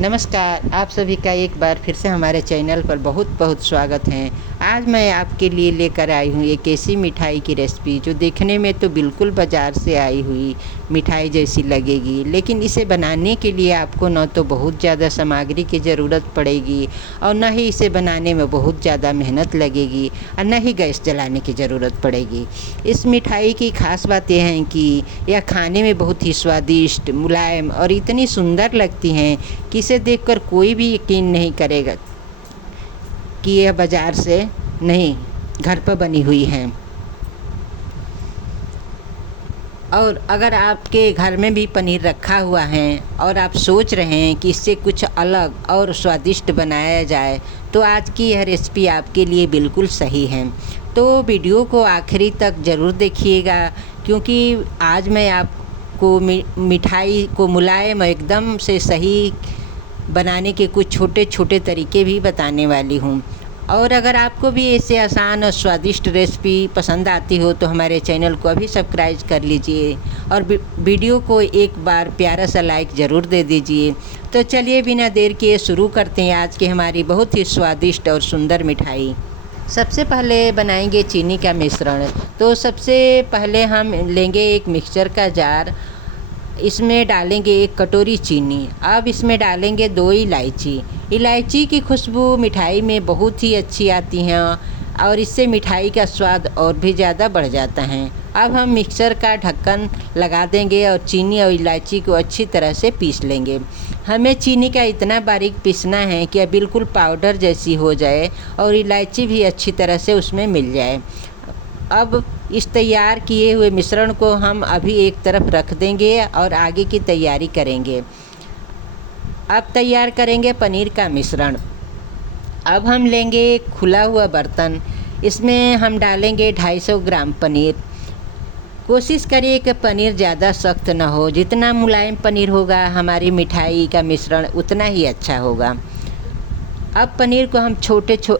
नमस्कार, आप सभी का एक बार फिर से हमारे चैनल पर बहुत बहुत स्वागत है। आज मैं आपके लिए लेकर आई हूँ एक ऐसी मिठाई की रेसिपी जो देखने में तो बिल्कुल बाज़ार से आई हुई मिठाई जैसी लगेगी, लेकिन इसे बनाने के लिए आपको न तो बहुत ज़्यादा सामग्री की ज़रूरत पड़ेगी और न ही इसे बनाने में बहुत ज़्यादा मेहनत लगेगी और न ही गैस जलाने की ज़रूरत पड़ेगी। इस मिठाई की ख़ास बात यह है कि यह खाने में बहुत ही स्वादिष्ट, मुलायम और इतनी सुंदर लगती हैं कि इसे देखकर कोई भी यकीन नहीं करेगा कि यह बाज़ार से नहीं, घर पर बनी हुई हैं। और अगर आपके घर में भी पनीर रखा हुआ है और आप सोच रहे हैं कि इससे कुछ अलग और स्वादिष्ट बनाया जाए, तो आज की यह रेसिपी आपके लिए बिल्कुल सही है। तो वीडियो को आखिरी तक ज़रूर देखिएगा, क्योंकि आज मैं आपको मिठाई को मुलायम एकदम से सही बनाने के कुछ छोटे छोटे तरीके भी बताने वाली हूँ। और अगर आपको भी ऐसे आसान और स्वादिष्ट रेसिपी पसंद आती हो तो हमारे चैनल को अभी सब्सक्राइब कर लीजिए और वीडियो को एक बार प्यारा सा लाइक ज़रूर दे दीजिए। तो चलिए बिना देर किए शुरू करते हैं आज की हमारी बहुत ही स्वादिष्ट और सुंदर मिठाई। सबसे पहले बनाएंगे चीनी का मिश्रण। तो सबसे पहले हम लेंगे एक मिक्सचर का जार, इसमें डालेंगे 1 कटोरी चीनी। अब इसमें डालेंगे 2 इलायची। इलायची की खुशबू मिठाई में बहुत ही अच्छी आती है और इससे मिठाई का स्वाद और भी ज़्यादा बढ़ जाता है। अब हम मिक्सर का ढक्कन लगा देंगे और चीनी और इलायची को अच्छी तरह से पीस लेंगे। हमें चीनी का इतना बारीक पीसना है कि बिल्कुल पाउडर जैसी हो जाए और इलायची भी अच्छी तरह से उसमें मिल जाए। अब इस तैयार किए हुए मिश्रण को हम अभी एक तरफ रख देंगे और आगे की तैयारी करेंगे। अब तैयार करेंगे पनीर का मिश्रण। अब हम लेंगे एक खुला हुआ बर्तन, इसमें हम डालेंगे 250 ग्राम पनीर। कोशिश करिए कि पनीर ज़्यादा सख्त ना हो, जितना मुलायम पनीर होगा हमारी मिठाई का मिश्रण उतना ही अच्छा होगा। अब पनीर को हम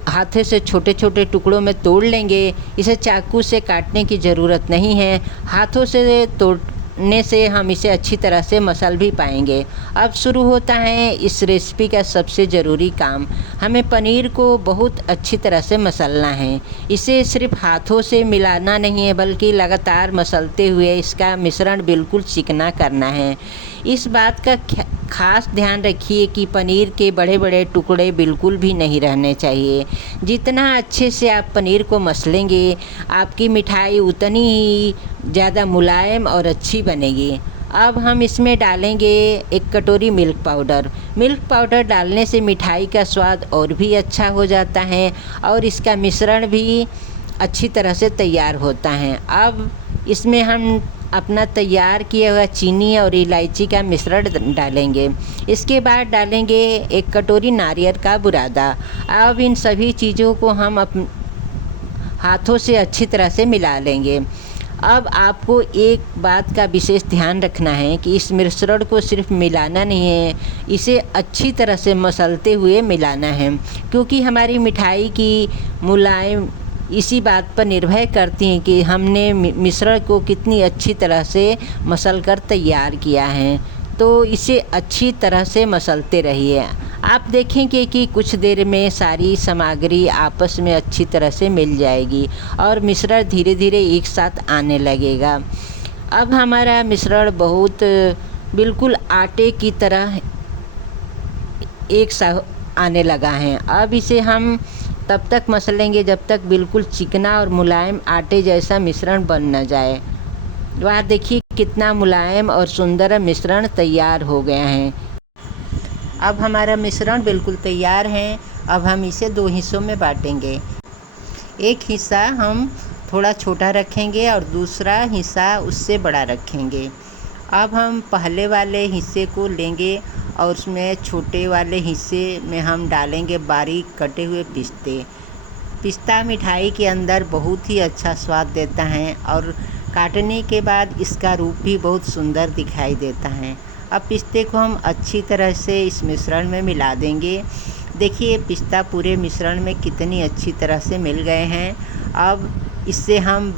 हाथों से छोटे छोटे टुकड़ों में तोड़ लेंगे। इसे चाकू से काटने की ज़रूरत नहीं है, हाथों से तोड़ने से हम इसे अच्छी तरह से मसल भी पाएंगे। अब शुरू होता है इस रेसिपी का सबसे ज़रूरी काम। हमें पनीर को बहुत अच्छी तरह से मसलना है। इसे सिर्फ हाथों से मिलाना नहीं है, बल्कि लगातार मसलते हुए इसका मिश्रण बिल्कुल चिकना करना है। इस बात का खास ध्यान रखिए कि पनीर के बड़े बड़े टुकड़े बिल्कुल भी नहीं रहने चाहिए। जितना अच्छे से आप पनीर को मसलेंगे, आपकी मिठाई उतनी ही ज़्यादा मुलायम और अच्छी बनेगी। अब हम इसमें डालेंगे 1 कटोरी मिल्क पाउडर। मिल्क पाउडर डालने से मिठाई का स्वाद और भी अच्छा हो जाता है और इसका मिश्रण भी अच्छी तरह से तैयार होता है। अब इसमें हम अपना तैयार किया हुआ चीनी और इलायची का मिश्रण डालेंगे। इसके बाद डालेंगे 1 कटोरी नारियल का बुरादा। अब इन सभी चीज़ों को हम हाथों से अच्छी तरह से मिला लेंगे। अब आपको एक बात का विशेष ध्यान रखना है कि इस मिश्रण को सिर्फ मिलाना नहीं है, इसे अच्छी तरह से मसलते हुए मिलाना है, क्योंकि हमारी मिठाई की मुलायम इसी बात पर निर्भर करती हैं कि हमने मिश्रण को कितनी अच्छी तरह से मसल कर तैयार किया है। तो इसे अच्छी तरह से मसलते रहिए। आप देखेंगे कि कुछ देर में सारी सामग्री आपस में अच्छी तरह से मिल जाएगी और मिश्रण धीरे धीरे एक साथ आने लगेगा। अब हमारा मिश्रण बहुत बिल्कुल आटे की तरह एक साथ आने लगा है। अब इसे हम तब तक मसलेंगे जब तक बिल्कुल चिकना और मुलायम आटे जैसा मिश्रण बन न जाए। वह देखिए कितना मुलायम और सुंदर मिश्रण तैयार हो गया है। अब हमारा मिश्रण बिल्कुल तैयार है। अब हम इसे 2 हिस्सों में बांटेंगे। एक हिस्सा हम थोड़ा छोटा रखेंगे और दूसरा हिस्सा उससे बड़ा रखेंगे। अब हम पहले वाले हिस्से को लेंगे और उसमें छोटे वाले हिस्से में हम डालेंगे बारीक कटे हुए पिस्ते। पिस्ता मिठाई के अंदर बहुत ही अच्छा स्वाद देता है और काटने के बाद इसका रूप भी बहुत सुंदर दिखाई देता है। अब पिस्ते को हम अच्छी तरह से इस मिश्रण में मिला देंगे। देखिए पिस्ता पूरे मिश्रण में कितनी अच्छी तरह से मिल गए हैं। अब इससे हम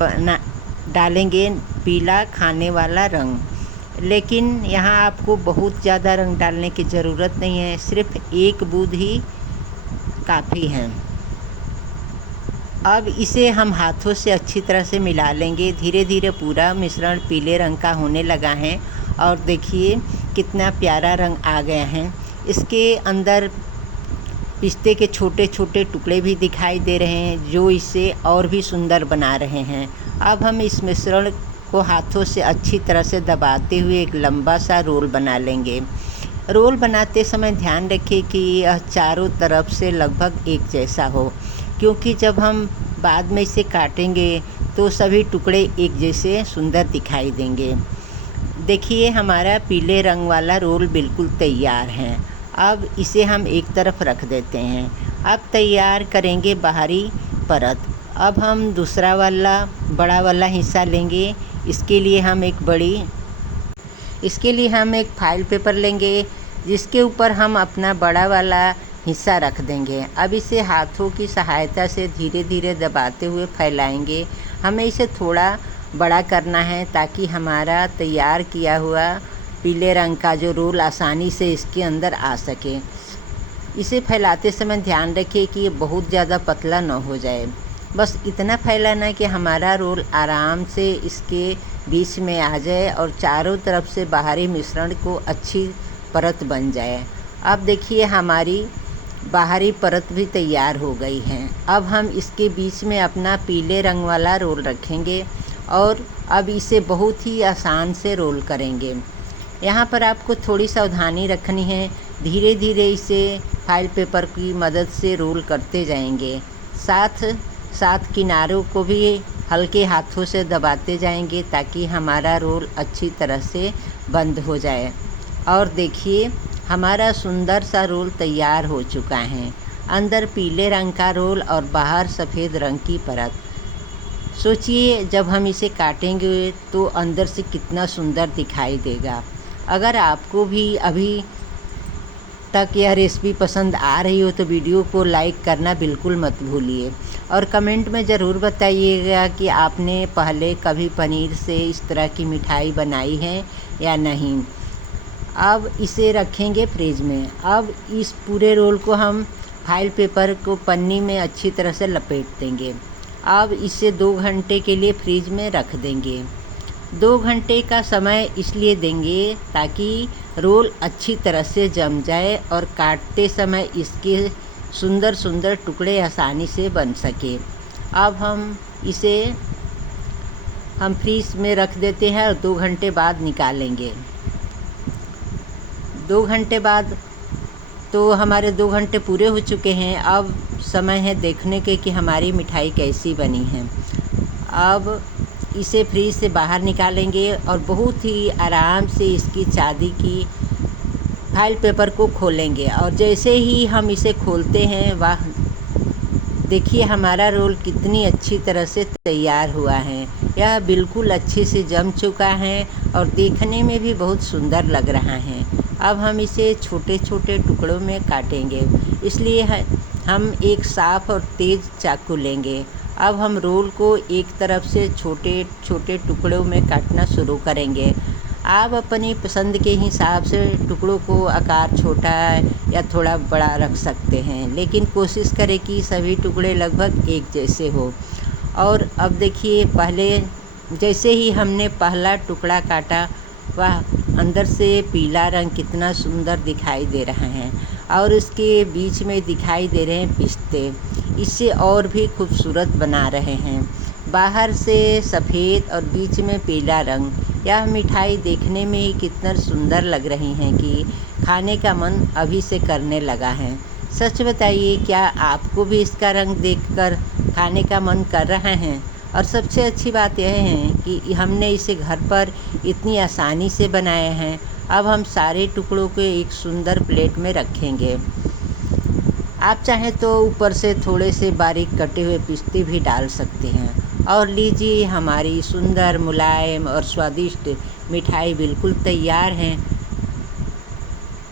डालेंगे पीला खाने वाला रंग। लेकिन यहाँ आपको बहुत ज़्यादा रंग डालने की ज़रूरत नहीं है, सिर्फ एक बूंद ही काफ़ी है। अब इसे हम हाथों से अच्छी तरह से मिला लेंगे। धीरे धीरे पूरा मिश्रण पीले रंग का होने लगा है और देखिए कितना प्यारा रंग आ गया है। इसके अंदर पिस्ते के छोटे छोटे टुकड़े भी दिखाई दे रहे हैं जो इसे और भी सुंदर बना रहे हैं। अब हम इस मिश्रण को हाथों से अच्छी तरह से दबाते हुए एक लंबा सा रोल बना लेंगे। रोल बनाते समय ध्यान रखें कि यह चारों तरफ से लगभग एक जैसा हो, क्योंकि जब हम बाद में इसे काटेंगे तो सभी टुकड़े एक जैसे सुंदर दिखाई देंगे। देखिए हमारा पीले रंग वाला रोल बिल्कुल तैयार है। अब इसे हम एक तरफ रख देते हैं। अब तैयार करेंगे बाहरी परत। अब हम दूसरा वाला बड़ा वाला हिस्सा लेंगे। इसके लिए हम एक फाइल पेपर लेंगे जिसके ऊपर हम अपना बड़ा वाला हिस्सा रख देंगे। अब इसे हाथों की सहायता से धीरे धीरे दबाते हुए फैलाएंगे। हमें इसे थोड़ा बड़ा करना है ताकि हमारा तैयार किया हुआ पीले रंग का जो रोल आसानी से इसके अंदर आ सके। इसे फैलाते समय ध्यान रखें कि ये बहुत ज़्यादा पतला न हो जाए। बस इतना फैलाना कि हमारा रोल आराम से इसके बीच में आ जाए और चारों तरफ से बाहरी मिश्रण को अच्छी परत बन जाए। अब देखिए हमारी बाहरी परत भी तैयार हो गई है। अब हम इसके बीच में अपना पीले रंग वाला रोल रखेंगे और अब इसे बहुत ही आसान से रोल करेंगे। यहाँ पर आपको थोड़ी सावधानी रखनी है। धीरे धीरे इसे फाइल पेपर की मदद से रोल करते जाएंगे। साथ साथ किनारों को भी हल्के हाथों से दबाते जाएंगे ताकि हमारा रोल अच्छी तरह से बंद हो जाए। और देखिए हमारा सुंदर सा रोल तैयार हो चुका है। अंदर पीले रंग का रोल और बाहर सफ़ेद रंग की परत। सोचिए जब हम इसे काटेंगे तो अंदर से कितना सुंदर दिखाई देगा। अगर आपको भी अभी तक यह रेसिपी पसंद आ रही हो तो वीडियो को लाइक करना बिल्कुल मत भूलिए और कमेंट में ज़रूर बताइएगा कि आपने पहले कभी पनीर से इस तरह की मिठाई बनाई है या नहीं। अब इसे रखेंगे फ्रिज में। अब इस पूरे रोल को हम फाइल पेपर को पन्नी में अच्छी तरह से लपेट देंगे। अब इसे 2 घंटे के लिए फ्रिज में रख देंगे। 2 घंटे का समय इसलिए देंगे ताकि रोल अच्छी तरह से जम जाए और काटते समय इसके सुंदर सुंदर टुकड़े आसानी से बन सके। अब हम इसे फ्रीज में रख देते हैं और 2 घंटे बाद निकालेंगे। 2 घंटे बाद तो हमारे 2 घंटे पूरे हो चुके हैं। अब समय है देखने के कि हमारी मिठाई कैसी बनी है। अब इसे फ्रीज से बाहर निकालेंगे और बहुत ही आराम से इसकी चांदी की फाइल पेपर को खोलेंगे और जैसे ही हम इसे खोलते हैं वाह, देखिए हमारा रोल कितनी अच्छी तरह से तैयार हुआ है। यह बिल्कुल अच्छे से जम चुका है और देखने में भी बहुत सुंदर लग रहा है। अब हम इसे छोटे छोटे टुकड़ों में काटेंगे, इसलिए हम एक साफ़ और तेज़ चाकू लेंगे। अब हम रोल को एक तरफ से छोटे छोटे टुकड़ों में काटना शुरू करेंगे। आप अपनी पसंद के हिसाब से टुकड़ों को आकार छोटा या थोड़ा बड़ा रख सकते हैं, लेकिन कोशिश करें कि सभी टुकड़े लगभग एक जैसे हो। और अब देखिए पहले जैसे ही हमने पहला टुकड़ा काटा, वह अंदर से पीला रंग कितना सुंदर दिखाई दे रहा है और उसके बीच में दिखाई दे रहे हैं पिस्ते, इसे और भी खूबसूरत बना रहे हैं। बाहर से सफ़ेद और बीच में पीला रंग, यह मिठाई देखने में ही कितना सुंदर लग रही हैं कि खाने का मन अभी से करने लगा है। सच बताइए, क्या आपको भी इसका रंग देखकर खाने का मन कर रहा है? और सबसे अच्छी बात यह है कि हमने इसे घर पर इतनी आसानी से बनाया है। अब हम सारे टुकड़ों को एक सुंदर प्लेट में रखेंगे। आप चाहें तो ऊपर से थोड़े से बारीक कटे हुए पिस्ते भी डाल सकते हैं। और लीजिए, हमारी सुंदर, मुलायम और स्वादिष्ट मिठाई बिल्कुल तैयार है।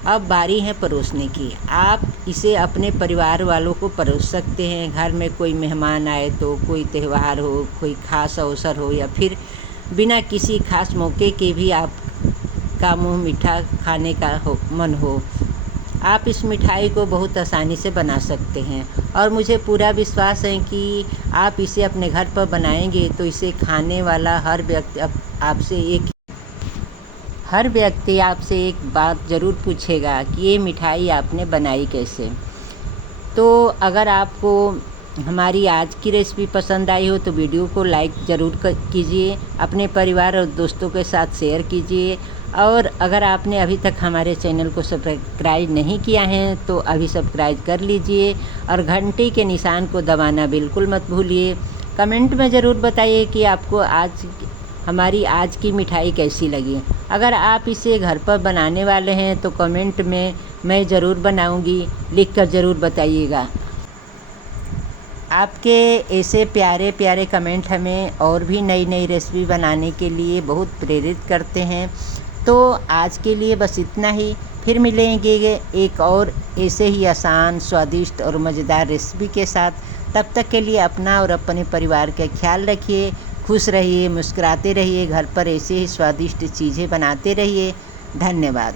अब बारी है परोसने की। आप इसे अपने परिवार वालों को परोस सकते हैं। घर में कोई मेहमान आए तो, कोई त्यौहार हो, कोई ख़ास अवसर हो या फिर बिना किसी खास मौके के भी आप का मुँह मीठा खाने का मन हो। आप इस मिठाई को बहुत आसानी से बना सकते हैं और मुझे पूरा विश्वास है कि आप इसे अपने घर पर बनाएंगे तो इसे खाने वाला हर व्यक्ति आपसे एक बात ज़रूर पूछेगा कि ये मिठाई आपने बनाई कैसे। तो अगर आपको हमारी आज की रेसिपी पसंद आई हो तो वीडियो को लाइक ज़रूर कीजिए, अपने परिवार और दोस्तों के साथ शेयर कीजिए और अगर आपने अभी तक हमारे चैनल को सब्सक्राइब नहीं किया है तो अभी सब्सक्राइब कर लीजिए और घंटी के निशान को दबाना बिल्कुल मत भूलिए। कमेंट में ज़रूर बताइए कि आपको हमारी आज की मिठाई कैसी लगी। अगर आप इसे घर पर बनाने वाले हैं तो कमेंट में मैं ज़रूर बनाऊंगी, लिखकर ज़रूर बताइएगा। आपके ऐसे प्यारे प्यारे कमेंट हमें और भी नई नई रेसिपी बनाने के लिए बहुत प्रेरित करते हैं। तो आज के लिए बस इतना ही, फिर मिलेंगे एक और ऐसे ही आसान, स्वादिष्ट और मज़ेदार रेसिपी के साथ। तब तक के लिए अपना और अपने परिवार का ख्याल रखिए, खुश रहिए, मुस्कुराते रहिए, घर पर ऐसे ही स्वादिष्ट चीज़ें बनाते रहिए। धन्यवाद।